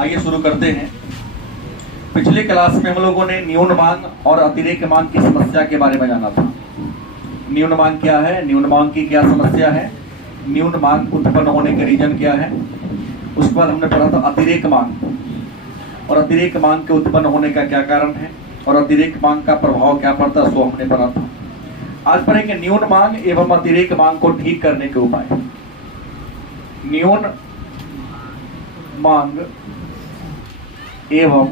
आइए शुरू करते हैं। पिछले क्लास में हम लोगों ने न्यून मांग और अतिरेक मांग की समस्या के बारे में जाना था। न्यून मांग क्या है, न्यून मांग की क्या समस्या है, न्यून मांग उत्पन्न होने के रीजन क्या है। उसके बाद हमने पढ़ा था अतिरेक मांग और अतिरेक मांग के उत्पन्न होने का क्या कारण है और अतिरेक मांग का प्रभाव क्या पड़ता है, सो हमने पढ़ा था। आज पढ़ेंगे न्यून मांग एवं अतिरेक मांग को ठीक करने के उपाय। न्यून मांग एवं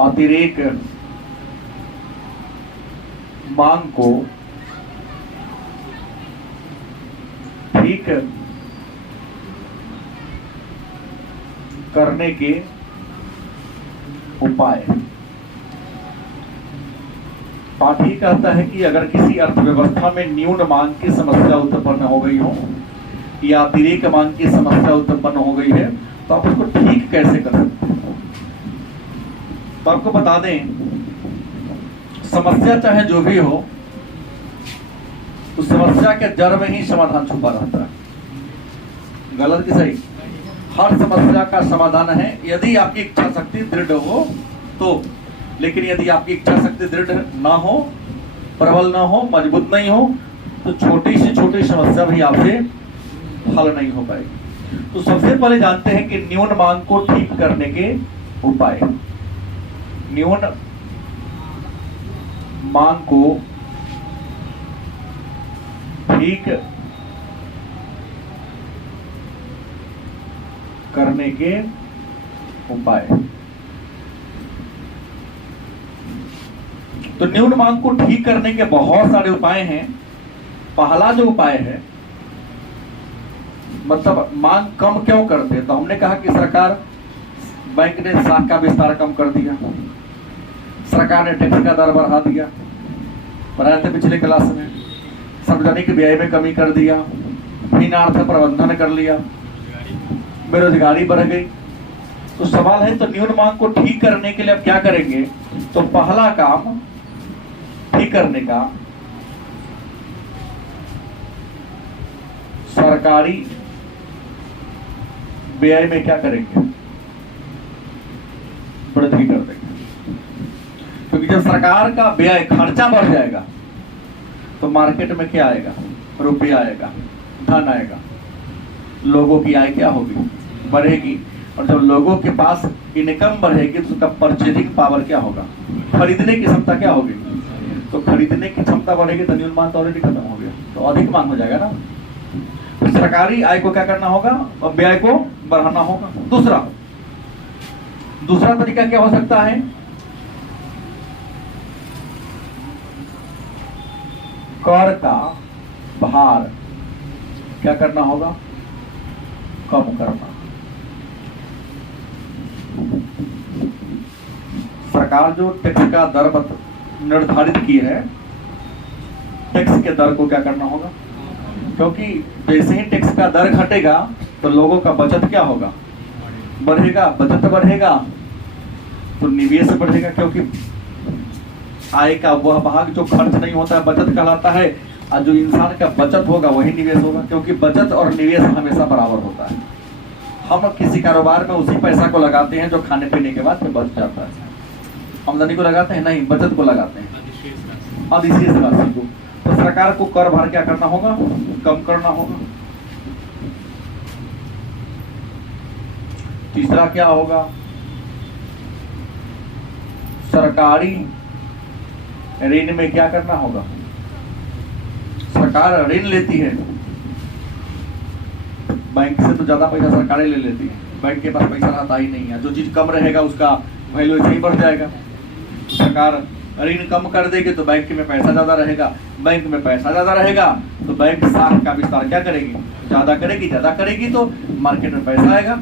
अतिरेक मांग को ठीक करने के उपाय। पाठ ही कहता है कि अगर किसी अर्थव्यवस्था में न्यून मांग की समस्या उत्पन्न हो गई हो या अतिरेक मांग की समस्या उत्पन्न हो गई है तो आप उसको ठीक कैसे कर सकते हैं। तो आपको बता दें, समस्या चाहे जो भी हो, उस समस्या के जड़ में ही समाधान छुपा रहता है। गलत कि सही? हर समस्या का समाधान है यदि आपकी इच्छा शक्ति दृढ़ हो तो। लेकिन यदि आपकी इच्छा शक्ति दृढ़ ना हो, प्रबल ना हो, मजबूत नहीं हो, तो छोटी से छोटी समस्या भी आपसे हल नहीं हो पाएगी। तो सबसे पहले जानते हैं कि न्यून मांग को ठीक करने के उपाय। न्यून मांग को ठीक करने के उपाय। तो न्यून मांग को ठीक करने के बहुत सारे उपाय हैं। पहला जो उपाय है, मतलब मांग कम क्यों करते हैं, तो हमने कहा कि सरकार, बैंक ने साख का विस्तार कम कर दिया, सरकार ने टैक्स का दर बढ़ा दिया, बढ़ाए थे पिछले क्लास में, सार्वजनिक व्यय में कमी कर दिया, बिना अर्थ प्रबंधन कर लिया, बेरोजगारी बढ़ गई। तो सवाल है, तो न्यून मांग को ठीक करने के लिए अब क्या करेंगे। तो पहला काम ठीक करने का, सरकारी व्यय में क्या करेंगे, वृद्धि कर देंगे। क्योंकि जब सरकार का व्यय, खर्चा बढ़ जाएगा तो मार्केट में क्या आएगा, रुपया आएगा, धन आएगा, लोगों की आय क्या होगी, बढ़ेगी। और जब लोगों के पास इनकम बढ़ेगी तो उसका परचेजिंग पावर क्या होगा, खरीदने की क्षमता क्या होगी। तो खरीदने की क्षमता बढ़ेगी तो न्यून मांग तो ऑलरेडी खत्म हो गया, तो अधिक मांग हो जाएगा ना। तो सरकारी आय को क्या करना होगा और व्यय को बढ़ाना होगा। दूसरा तरीका क्या हो सकता है, कर का भार क्या करना होगा, कम करना। सरकार जो टैक्स का दर निर्धारित की है, टैक्स के दर को क्या करना होगा, क्योंकि जैसे ही टैक्स का दर घटेगा तो लोगों का बचत क्या होगा, बढ़ेगा। बचत बढ़ेगा तो निवेश बढ़ेगा, क्योंकि आय का वह भाग जो खर्च नहीं होता है बचत कहलाता है, और जो इंसान का बचत होगा वही निवेश होगा। क्योंकि बचत और निवेश हमेशा बराबर होता है। हम किसी कारोबार में उसी पैसा को लगाते हैं जो खाने पीने के बाद में बच जाता है। आमदनी को लगाते हैं नहीं, बचत को लगाते हैं, अधिशेष राशि को। तो सरकार को कर भार क्या करना होगा, कम करना होगा। तीसरा क्या होगा, सरकारी ऋण में क्या करना होगा। सरकार ऋण लेती है, बैंक से तो ज्यादा पैसा सरकारें ले लेती है, बैंक के पास पैसा रहता ही नहीं है। जो चीज कम रहेगा उसका वैल्यू ऐसे ही बढ़ जाएगा। सरकार ऋण कम कर देगी तो बैंक में पैसा ज्यादा रहेगा, बैंक में पैसा ज्यादा रहेगा तो बैंक साख का विस्तार क्या करेगी, ज्यादा करेगी तो मार्केट में पैसा आएगा,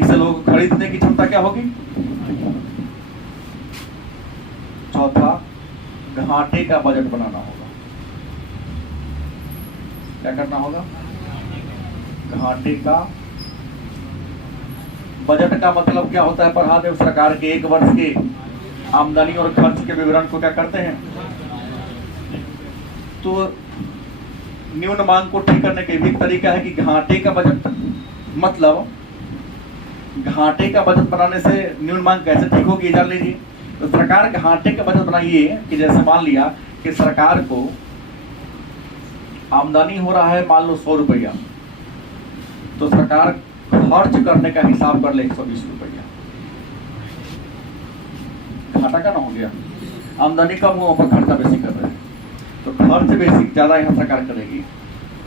इससे लोगों को खरीदने की क्षमता क्या होगी। चौथा, घाटे का बजट बनाना होगा। क्या करना होगा, घाटे का बजट का मतलब क्या होता है, पढ़ा दे। सरकार के एक वर्ष के आमदनी और खर्च के विवरण को क्या करते हैं, तो न्यून मांग को ठीक करने के भी एक तरीका है कि घाटे का बजट, मतलब घाटे का बजट बनाने से न्यून मांग कैसे ठीक होगी ये जान लीजिए। तो सरकार घाटे का बजट बनाइए कि जैसे मान लिया कि सरकार को आमदनी हो रहा है मान लो 100 रुपया, तो सरकार खर्च करने का हिसाब कर ले 120 रुपया। घाटा का ना हो गया, आमदनी कम हुआ पर खर्चा बेसी कर रहे हैं, तो खर्च बेसी ज्यादा यहाँ सरकार करेगी,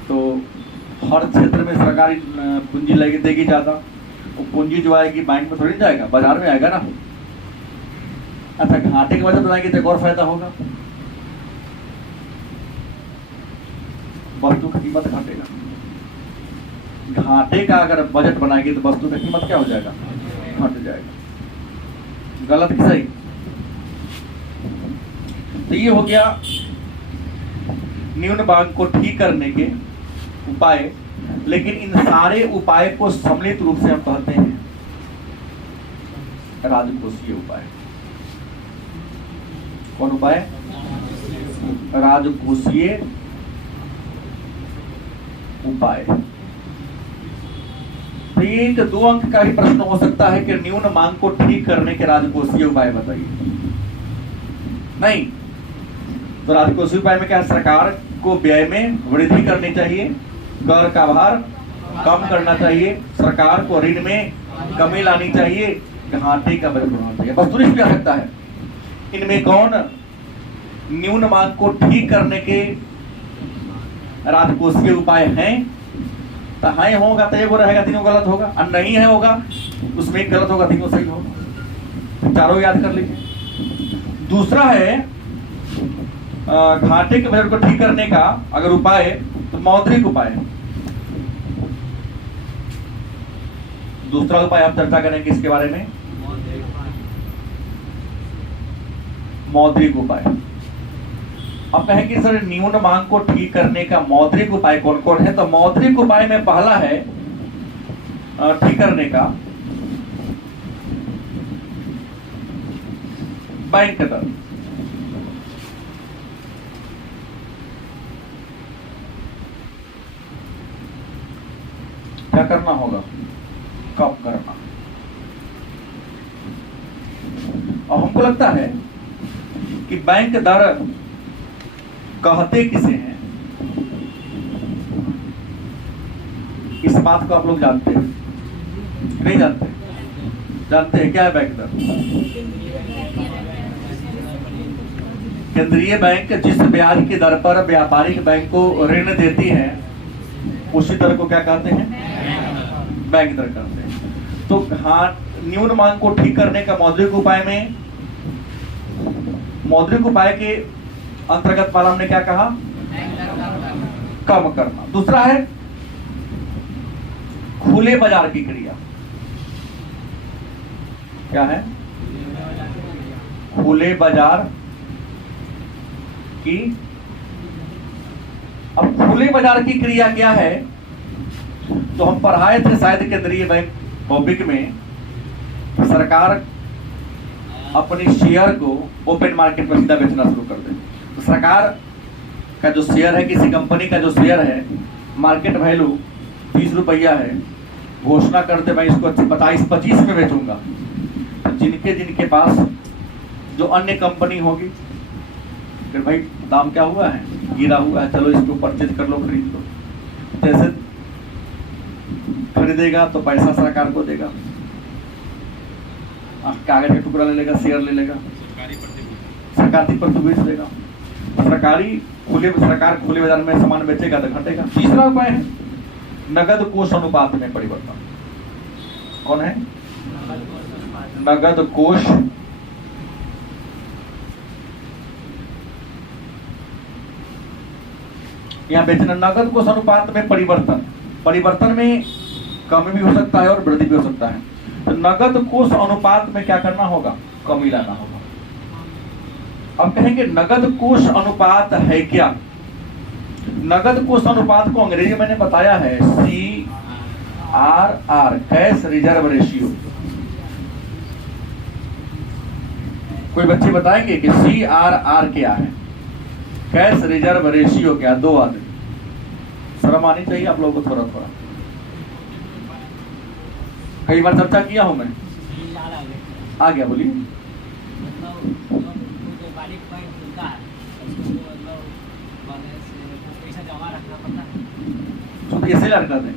तो हर क्षेत्र में सरकारी पूंजी लगी देगी ज्यादा। वो पूंजी जो आएगी बैंक में थोड़ी जाएगा, बाजार में आएगा ना। अच्छा, घाटे के वजह बनाएगी तो एक और फायदा होगा, वस्तु की कीमत घटेगा। घाटे का अगर बजट बनाएगी तो वस्तु की कीमत क्या हो जाएगा, घट जाएगा। गलत कि सही? तो ये हो गया न्यून मांग को ठीक करने के उपाय। लेकिन इन सारे उपाय को सम्मिलित रूप से हम कहते हैं राजकोषीय उपाय। कौन उपाय? राजकोषीय उपाय। तो एक 2 अंक का ही प्रश्न हो सकता है कि न्यून मांग को ठीक करने के राजकोषीय उपाय बताइए। नहीं, तो राजकोषीय उपाय में क्या है? सरकार को व्यय में वृद्धि करनी चाहिए, कर का भार कम करना चाहिए, सरकार को ऋण में कमी लानी चाहिए, घाटे का बजट बनाना चाहिए। वस्तुनिष्ठ क्या सकता है? इनमें कौन न्यून मांग को ठीक करने के राजकोषीय उपाय हैं? तो हाँ होगा तो एगो रहेगा, तीनों गलत होगा, और नहीं है होगा उसमें एक गलत होगा, तीनों सही होगा। चारों याद कर लीजिए। दूसरा है घाटे के बजट को ठीक करने का अगर उपाय तो मौद्रिक उपाय। दूसरा उपाय आप चर्चा करेंगे इसके बारे में, मौद्रिक उपाय। अब कहेंगे सर न्यून मांग को ठीक करने का मौद्रिक उपाय कौन कौन है? तो मौद्रिक उपाय में पहला है ठीक करने का बैंक दर। क्या करना होगा? कम करना। और हमको लगता है कि बैंक दर कहते किसे हैं, इस बात को आप लोग जानते हैं? नहीं जानते? जानते हैं क्या है बैंक दर? केंद्रीय बैंक जिस ब्याज की दर पर व्यापारिक बैंक को ऋण देती है उसी दर को क्या कहते हैं? बैंक दर कहते हैं। तो हाँ, न्यून मांग को ठीक करने का मौद्रिक उपाय में, मौद्रिक उपाय के अंतर्गत वाला हमने क्या कहा? कम करना। दूसरा है खुले बाजार की क्रिया। क्या है? खुले बाजार की। अब खुले बाजार की क्रिया क्या है? तो हम पढ़ाए थे शायद केंद्रीय बैंक भौतिक में, सरकार अपनी शेयर को ओपन मार्केट में सीधा बेचना शुरू कर दे। तो सरकार का जो शेयर है, किसी कंपनी का जो शेयर है, मार्केट वैल्यू 30 रुपया है, घोषणा करते मैं इसको 27-25 में बेचूंगा। तो जिनके जिनके पास जो अन्य कंपनी होगी, फिर भाई दाम क्या हुआ है? गिरा हुआ है, चलो इसको परचेज कर लो, खरीद लो। जैसे खरीदेगा तो पैसा सरकार को देगा, कागज का टुकड़ा ले लेगा, शेयर ले लेगा, सरकारी प्रतिभूति देगा। सरकार खुले बाजार में सामान बेचेगा तो घटेगा। तीसरा उपाय है नगद कोष अनुपात में परिवर्तन। कौन है? नगद कोष यहाँ बेचना। नगद कोष अनुपात में परिवर्तन। परिवर्तन में कमी भी हो सकता है और वृद्धि भी हो सकता है। तो नगद कोष अनुपात में क्या करना होगा? कमी लाना होगा। अब कहेंगे नगद कोष अनुपात है क्या? नगद कोष अनुपात को अंग्रेजी मैंने बताया है CRR, कैश रिजर्व रेशियो। कोई बच्चे बताएंगे कि CRR क्या है? कैश रिजर्व रेशियो क्या? 2 आदमी शर्म आनी चाहिए आप लोगों को थोड़ा थोड़ा। कई बार चर्चा किया हूं मैं, आ गया बोलिए। तो ऐसे लड़का दें,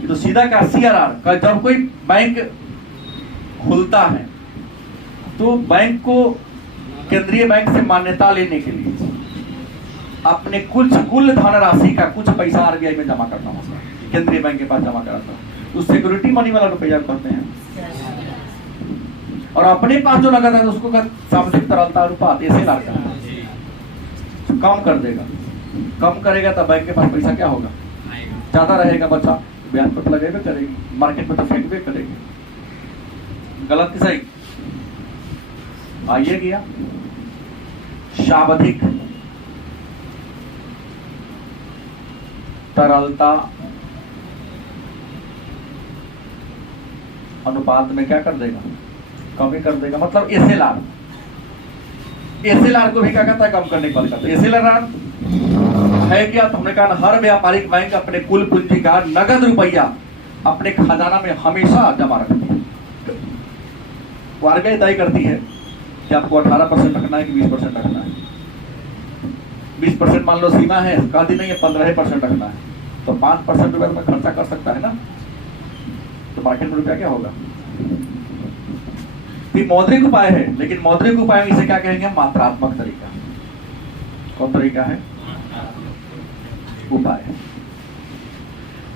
ये तो सीधा का CRR का। जब कोई बैंक खुलता है तो बैंक को केंद्रीय बैंक से मान्यता लेने के लिए अपने कुल धनराशि का कुछ पैसा RBI में जमा करना होगा, केंद्रीय बैंक के पास जमा कराता है। तो सिक्योरिटी मनी वाला रुपया कहते हैं। और अपने पास जो नगद है उसको सामाजिक तरलता अनुपात ऐसे लाता है, कम कर देगा। कम करेगा तो बैंक के पास पैसा क्या होगा, ज्यादा रहेगा। बच्चा ब्याज पर लगेबे करेगी, मार्केट में तो फेंकबे करेगी। गलत कि सही? आइए गया शावधिक तरलता अनुपात में क्या कर देगा, कमी कर देगा। मतलब SLR को भी क्या कहता है, कम करने की बात करता है। SLR है क्या? तो हमने कहा हर व्यापारिक बैंक अपने कुल पूंजी का नगद रुपया अपने खजाना में हमेशा जमा रखती है। वो RBI तय करती है कि आपको 18% रखना है कि 20% रखना है। 20% मान लो सीमा है, कहा दी नहीं है 15% रखना है, तो 5% रुपया में खर्चा कर सकता है ना, तो मार्केट में रुपया क्या होगा। ये मौद्रिक उपाय है, लेकिन मौद्रिक उपाय में इसे क्या कहेंगे, मात्रात्मक तरीका। कौन तरीका है? उपाय।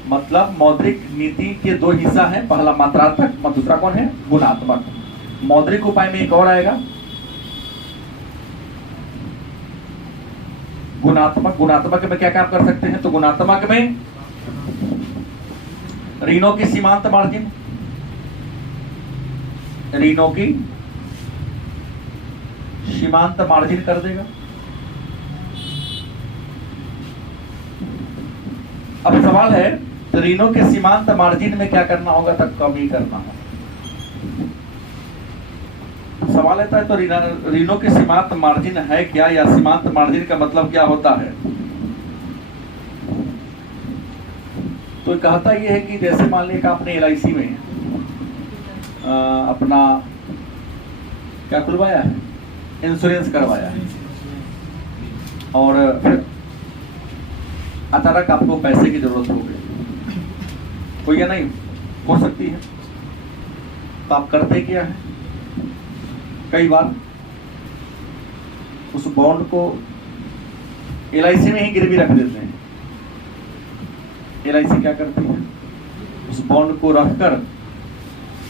मतलब मौद्रिक नीति के दो हिस्सा है, पहला मात्रात्मक और दूसरा कौन है, गुणात्मक। मौद्रिक उपाय में एक और आएगा गुणात्मक। गुणात्मक में क्या काम कर सकते हैं, तो गुणात्मक में ऋणों की सीमांत मार्जिन, ऋणों की सीमांत मार्जिन कर देगा। अब सवाल है तो ऋणों के सीमांत मार्जिन में क्या करना होगा, तक कमी करना होगा। सवाल आता है तो ऋणों के सीमांत मार्जिन है क्या, या सीमांत मार्जिन का मतलब क्या होता है। तो कहता ये है कि जैसे मान लिया आपने LIC में अपना क्या खुलवाया है, इंश्योरेंस करवाया है, और फिर अचानक आपको पैसे की जरूरत हो गई, हो या नहीं हो सकती है, तो आप करते क्या है, कई बार उस बॉन्ड को LIC में ही गिरवी रख देते हैं। LIC क्या करती है, उस बॉन्ड को रखकर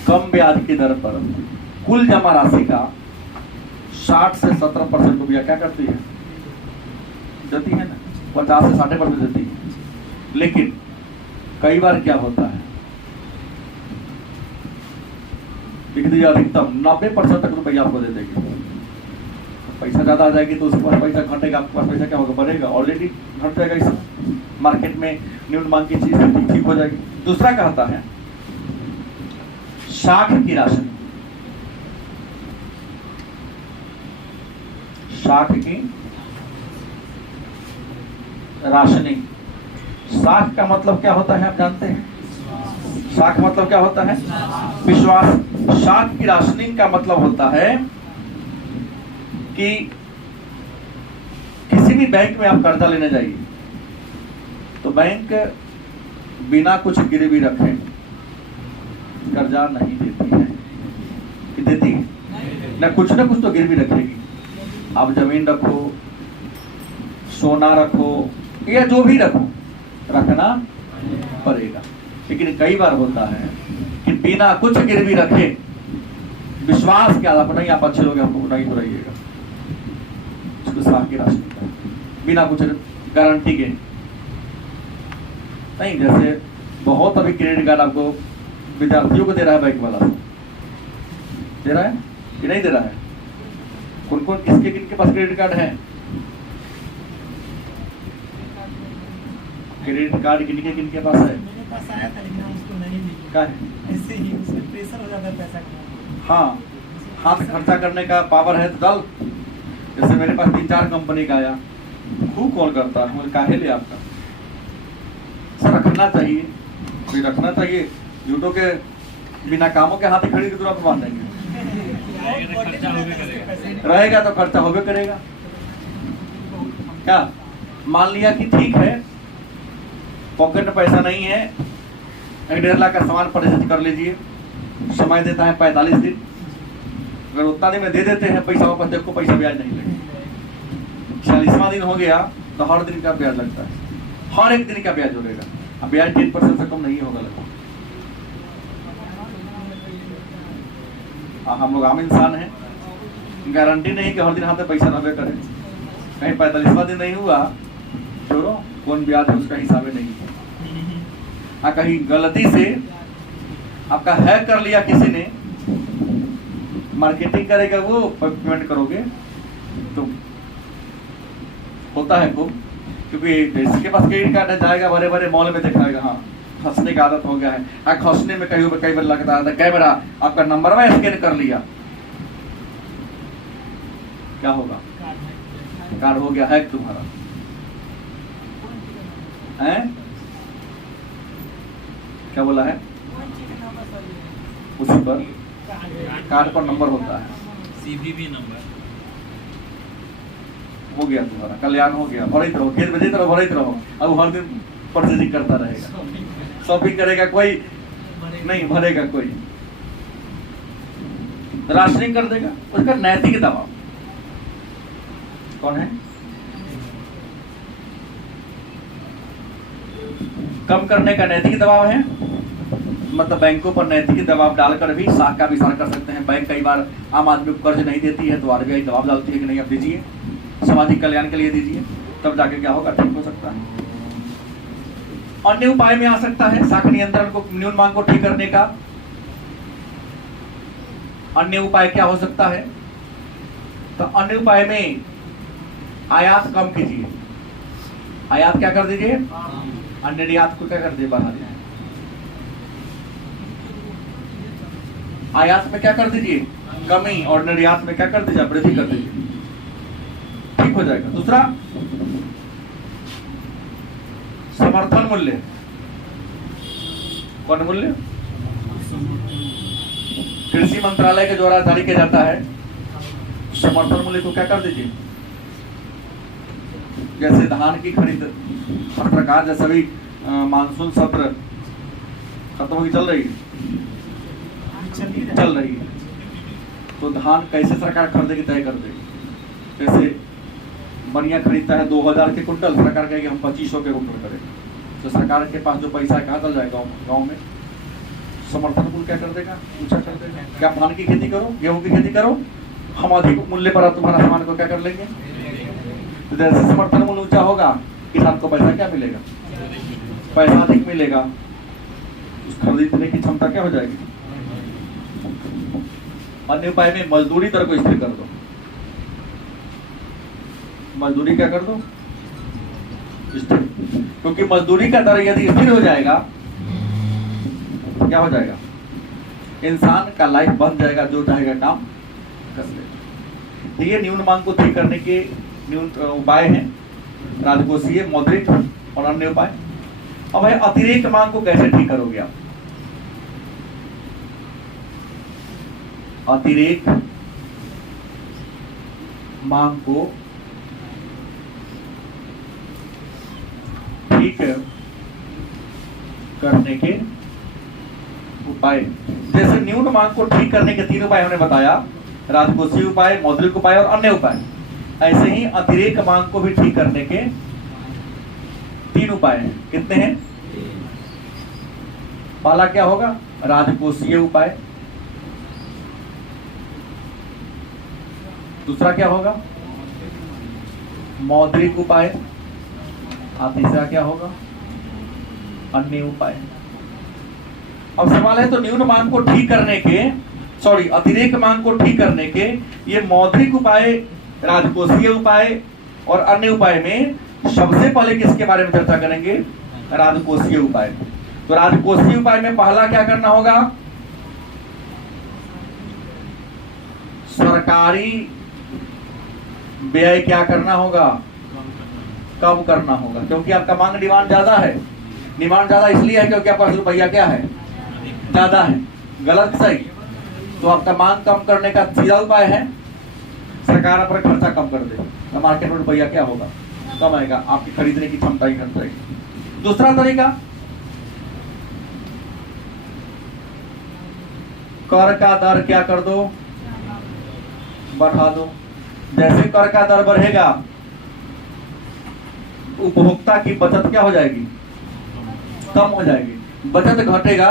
कम ब्याज की दर पर कुल जमा राशि का 60 से 70% रुपया क्या करती है, देती है ना, 50 से 60% देती है। लेकिन कई बार क्या होता है, अधिकतम 90% तक रुपया आपको दे देगी। पैसा ज्यादा आ जाएगी तो उसके पास पैसा घटेगा, आपके पास पैसा क्या होगा, बढ़ेगा। ऑलरेडी घट जाएगा, इस मार्केट में न्यून मांग की चीज ठीक हो जाएगी। दूसरा कहता है शाख की राशि, शाख की राशनिंग। शाख का मतलब क्या होता है, आप जानते हैं, शाख मतलब क्या होता है, विश्वास। शाख की राशनिंग का मतलब होता है कि किसी भी बैंक में आप कर्जा लेने जाइए तो बैंक बिना कुछ गिरवी रखे कर्जा नहीं देती है, कि देती है ना, कुछ तो गिरवी रखेगी। आप जमीन रखो, सोना रखो, या जो भी रखो, रखना पड़ेगा। लेकिन कई बार होता है कि बिना कुछ गिरवी रखे, विश्वास के आधार पर, नहीं आप अच्छे लोग हमको नहीं बुलाइएगा, उसको शाख की राशि बिना कुछ गारंटी के नहीं। जैसे बहुत अभी क्रेडिट कार्ड आपको विद्यार्थियों को दे रहा है बैंक वाला, दे रहा है कि नहीं दे रहा है, कौन कौन किसके किनके पास क्रेडिट कार्ड है, क्रेडिट कार्ड किनके पास है, पास आया था लेकिन उसको नहीं मिला, क्या है ऐसे ही उसमें प्रेशर हो जाता है पैसा का। हाँ, हाथ खर्चा करने का पावर है तो डाल। जैसे मेरे पास 3-4 कंपनी का आया, खूब कॉल करता है, मुझे काहे ले आपका, रखना चाहिए, कोई रखना चाहिए। झूठों के बिना कामों के हाथ खड़ी की तुरंत बांध देंगे। रहेगा तो खर्चा होबे करेगा। क्या मान लिया कि ठीक है, पॉकेट में पैसा नहीं है, 1.5 लाख का सामान परचेज कर लीजिए, समय देता है 45 दिन। अगर उतना दिन में दे देते हैं पैसा वापस, देखो पैसा ब्याज नहीं लगेगा। 40वां दिन हो गया तो हर दिन का ब्याज लगता है, हर एक दिन का ब्याज होगा। अब ब्याज 10% से कम नहीं होगा लगता। हम लोग आम इंसान हैं, गारंटी नहीं कि हर दिन हाथ में पैसा रहबे करे। कहीं 45वां दिन नहीं हुआ, छोड़ो, कौन ब्याज है उसका हिसाब नहीं है। कहीं गलती से आपका हैक कर लिया किसी ने, मार्केटिंग करेगा वो, पेमेंट करोगे तो होता है खूब। क्योंकि जिसके पास क्रेडिट कार्ड है जाएगा बड़े बड़े मॉल में दिखाएगा, हाँ खसने का आदत हो गया है। खसने में कई बार लगता है कैमरा आपका नंबर में स्कैन कर लिया, क्या होगा? कार्ड हो गया हैक तुम्हारा है। क्या बोला है? उसी पर कार्ड पर नंबर होता है, सीवीवी नंबर हो गया तुम्हारा, कल्याण हो गया। भरते रहो, खेत में रहो, भरते रहो। अब हर दिन परचेजिंग करता रहेगा, शॉपिंग करेगा कोई नहीं, भरेगा कोई, राशनिंग कर देगा। उसका नैतिक दबाव कौन है? कम करने का नैतिक दबाव है। मतलब बैंकों पर नैतिक दबाव डालकर भी साख का विस्तार कर सकते हैं। बैंक कई बार आम आदमी को कर्ज नहीं देती है तो आरबीआई दबाव डालती है कि नहीं आप दीजिए, सामाजिक कल्याण के लिए दीजिए, तब जाके क्या होगा? ठीक हो सकता है। अन्य उपाय में आ सकता है साख नियंत्रण को, न्यून मांग को ठीक करने का। अन्य उपाय क्या हो सकता है? तो अन्य उपाय में आयात कम कीजिए। आयात क्या कर दीजिए? अन्य निर्यात को क्या कर दीजिए? बढ़ा दीजिए। आयात में क्या कर दीजिए? कमी, और निर्यात में क्या कर दीजिए? वृद्धि कर दीजिए, ठीक हो जाएगा। दूसरा, समर्थन मूल्य। कौन मूल्य? कृषि मंत्रालय के द्वारा जारी किया जाता है। समर्थन मूल्य को क्या कर दीजिए? जैसे धान की खरीद हर प्रकार, जैसे अभी मानसून सत्र खत्म होगी, चल रही है, तो धान कैसे सरकार खरीदेगी तय कर देगी। जैसे बढ़िया खरीदता है 2000 के कुंटल, सरकार कहेगी हम 2500 के कुंटल करें, तो सरकार के पास जो पैसा है कहाँ चल जाएगा? गाँव में। समर्थन मूल्य क्या कर देगा? ऊंचा कर देगा। क्या धान की खेती करो, गेहूं की खेती करो, हम अधिक मूल्य पर तुम्हारा सामान को क्या कर लेंगे। तो जैसे समर्थन मूल्य ऊंचा होगा, किसान को पैसा क्या मिलेगा? पैसा अधिक मिलेगा, उस खरीदने की क्षमता क्या हो जाएगी? अन्य उपाय में मजदूरी दर को स्थिर कर दो। मजदूरी क्या कर दो? स्थिर। क्योंकि मजदूरी का दर यदि स्थिर हो जाएगा क्या हो जाएगा? इंसान का लाइफ बन जाएगा, जो चाहेगा काम कर लेगा। तो ये न्यून मांग को ठीक करने के न्यून उपाय हैं, राजकोषीय, मौद्रिक और अन्य उपाय। अब है अतिरेक मांग को कैसे ठीक करोगे आप? अतिरेक मांग को ठीक करने के उपाय, जैसे न्यून मांग को ठीक करने के 3 उपाय हमने बताया, राजकोषीय उपाय, मौद्रिक उपाय और अन्य उपाय। ऐसे ही अतिरेक मांग को भी ठीक करने के 3 उपाय हैं। कितने हैं? पहला क्या होगा? राजकोषीय उपाय। दूसरा क्या होगा? मौद्रिक उपाय। और तीसरा क्या होगा? अन्य उपाय। अब सवाल है, तो न्यून मांग को ठीक करने के, अतिरेक मांग को ठीक करने के ये मौद्रिक उपाय, राजकोषीय उपाय और अन्य उपाय में सबसे पहले किसके बारे में चर्चा करेंगे? राजकोषीय उपाय। तो राजकोषीय उपाय में पहला क्या करना होगा? सरकारी व्यय क्या करना होगा? कम करना होगा, क्योंकि आपका मांग डिमांड ज्यादा है। डिमांड ज्यादा इसलिए है क्योंकि आपका रुपया क्या है, ज्यादा है। गलत सही? तो आपका मांग कम करने का सीधा उपाय है सरकार पर खर्चा कम कर दे, तो मार्केट में रुपया क्या होगा, कम आएगा, आपकी खरीदने की क्षमता ही घट जाएगी। दूसरा तरीका, कर का दर क्या कर दो, बढ़ा दो। जैसे कर का दर बढ़ेगा उपभोक्ता की बचत क्या हो जाएगी, कम हो जाएगी। बचत घटेगा,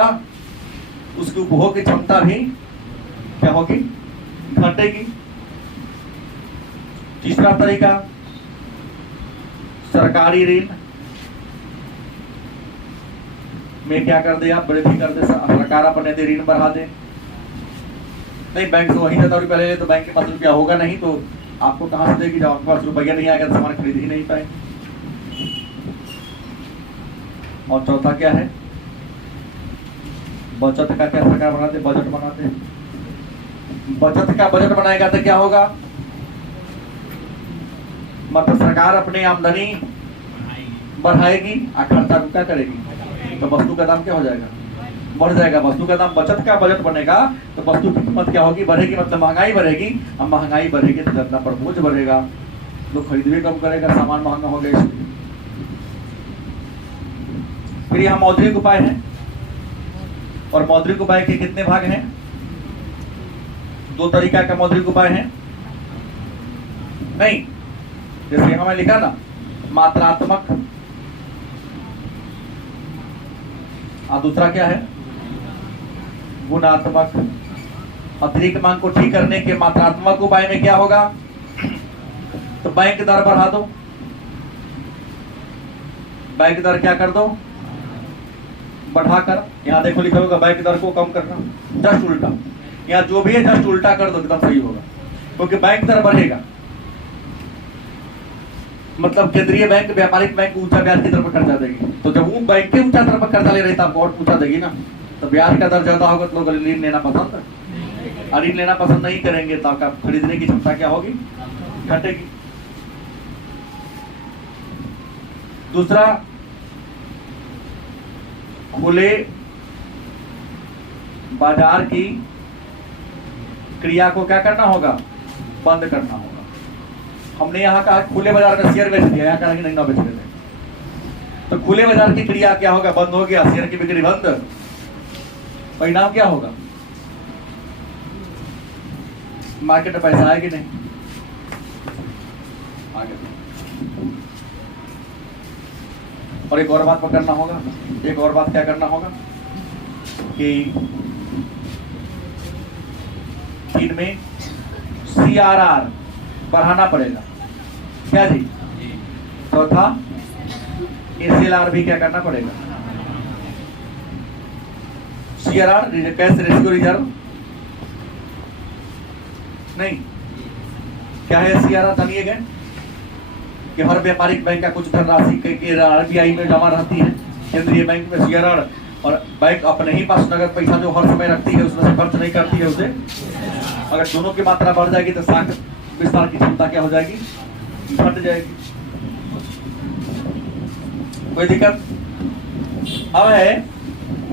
उसकी उपभोग की क्षमता भी क्या होगी, घटेगी। तीसरा तरीका, सरकारी ऋण में क्या कर दे, आप वृद्धि कर दे, सरकार अपने दे ऋण बढ़ा दे। नहीं, बैंक से वही 10 रुपया ले ले तो बैंक के पास रुपया होगा नहीं, तो आपको कहां से देगी, जब आपके पास रुपया नहीं आएगा तो सामान खरीद ही नहीं पाएंगे। और चौथा क्या है, बचत का क्या सरकार बनाते, बजट बनाते। बचत का बजट बनाएगा तो क्या होगा, मतलब सरकार अपनी आमदनी बढ़ाएगी और खर्चा क्या करेगी, तो वस्तु का दाम क्या हो जाएगा, बढ़ जाएगा। वस्तु का दाम, बचत का बजट बनेगा तो वस्तु की कीमत क्या होगी, बढ़ेगी, मतलब महंगाई बढ़ेगी। अब महंगाई बढ़ेगी तो जनता पर बोझ बढ़ेगा, लोग खरीद भी कम करेगा, सामान महंगा हो गया। फिर यहाँ मौद्रिक उपाय है, और मौद्रिक उपाय के कितने भाग हैं, 2 तरीका का मौद्रिक उपाय है। नहीं, जैसे यहां मैं लिखा ना, मात्रात्मक, और दूसरा क्या है, गुणात्मक। अतिरिक्त मांग को ठीक करने के मात्रात्मक उपाय में क्या होगा, तो बैंक दर बढ़ा दो, बैंक दर क्या कर दो, बढ़ाकर। यहां देखो लिखा होगा बैंक दर को कम करना, जस्ट उल्टा। यहाँ जो भी है जस्ट उल्टा कर दो, एकदम सही होगा, क्योंकि बैंक दर बढ़ेगा मतलब केंद्रीय बैंक व्यापारिक बैंक ऊंचा ब्याज की तरफ कर्जा देगी, तो जब वो बैंक के ऊंचा तरफ कर्जा ले रही है तो आपको और ऊंचा देगी ना, तो ब्याज का दर ज्यादा होगा तो लोग ऋण लेना पसंद, और ऋण लेना पसंद नहीं करेंगे तो आपका खरीदने की क्षमता क्या होगी, घटेगी। दूसरा, खुले बाजार की क्रिया को क्या करना होगा, बंद करना होगा। हमने यहाँ कहा खुले बाजार में शेयर बेच दिया, यहाँ कहा कि नहीं ना बेच देते, तो खुले बाजार की क्रिया क्या होगा, बंद हो गया, शेयर की बिक्री बंद। परिणाम क्या होगा, मार्केट में पैसा आएगी नहीं, आगे। और एक और बात पकड़ना होगा, एक और बात क्या करना होगा कि इनमें CRR बढ़ाना पड़ेगा, क्या जी। चौथा, SLR भी क्या करना पड़ेगा, CRR कैश रेशियो रिजर्व नहीं, क्या है CRR, जानिए गए कि हर व्यापारिक बैंक का कुछ धनराशि के RBI में जमा रहती है, केंद्रीय बैंक में CRR, और बैंक अपने ही पास नगद पैसा जो हर समय रखती है उसमें से खर्च नहीं करती है उसे। अगर दोनों की मात्रा बढ़ जाएगी तो साख विस्तार की क्षमता क्या हो जाएगी, घट जाएगी। कोई दिक्कत? अब है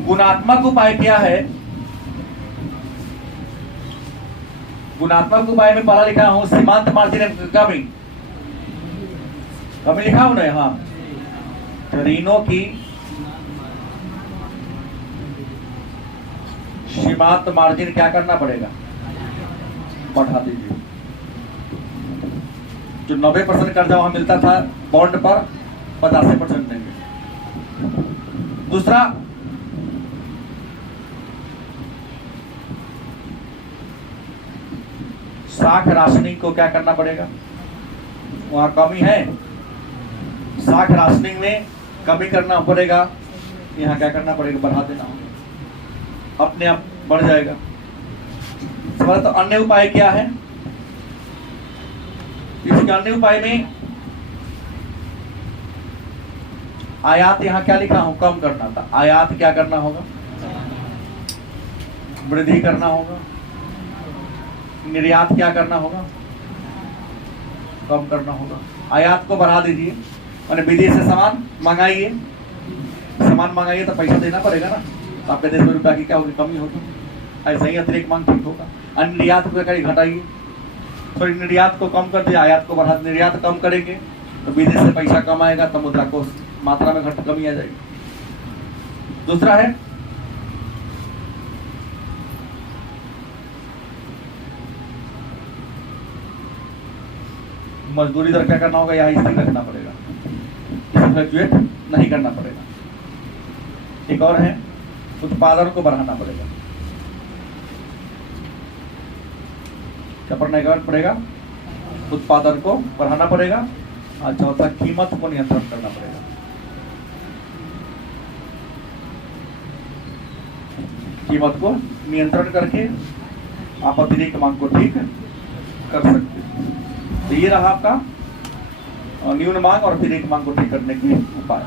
गुणात्मक उपाय, क्या है गुणात्मक उपाय में पढ़ा लिखा हूं, सीमांत मार्जिन कमी, कमी लिखा हूं ना यहाँ, ऋणों की सीमांत मार्जिन क्या करना पड़ेगा, बढ़ा दीजिए। जो 90% कर्जा वहां मिलता था बॉन्ड पर, 85% देंगे। दूसरा, साख राशनिंग को क्या करना पड़ेगा, वहां कमी है, साख राशनिंग में कमी करना पड़ेगा, यहाँ क्या करना पड़ेगा, बढ़ा देना होगा, अपने आप बढ़ जाएगा। तो अन्य उपाय क्या है, इसके अन्य उपाय में आयात, यहाँ क्या लिखा हूं, कम करना था, आयात क्या करना होगा, वृद्धि करना होगा। निर्यात क्या करना होगा, कम करना होगा। आयात को बढ़ा दीजिए, माने विदेश से सामान मंगाइए, सामान मंगाइए तो पैसा देना पड़ेगा ना, तो आपके देश में रुपया की क्या होगी, कमी होगी। ऐसा ही अतिरिक्त मांग ठीक होगा। और निर्यात को क्या घटाइए, तो निर्यात को कम कर दिया, आयात को बढ़ा, निर्यात कम करेंगे तो विदेश से पैसा कम आएगा, तो मुद्रा कोष मात्रा में कमी आ जाएगी। दूसरा है मजदूरी दर क्या करना होगा, यहाँ स्थिर रखना पड़ेगा, फ्लक्चुएट नहीं करना पड़ेगा। एक और है उत्पादन को बढ़ाना पड़ेगा। क्या पड़ेगा? उत्पादन को बढ़ाना पड़ेगा। और चौथा कीमत को नियंत्रण करना पड़ेगा। कीमत को नियंत्रण करके आप अतिरिक्त मांग को ठीक कर सकते हैं। तो ये रहा आपका न्यून मांग और अतिरिक्त मांग को ठीक करने के उपाय।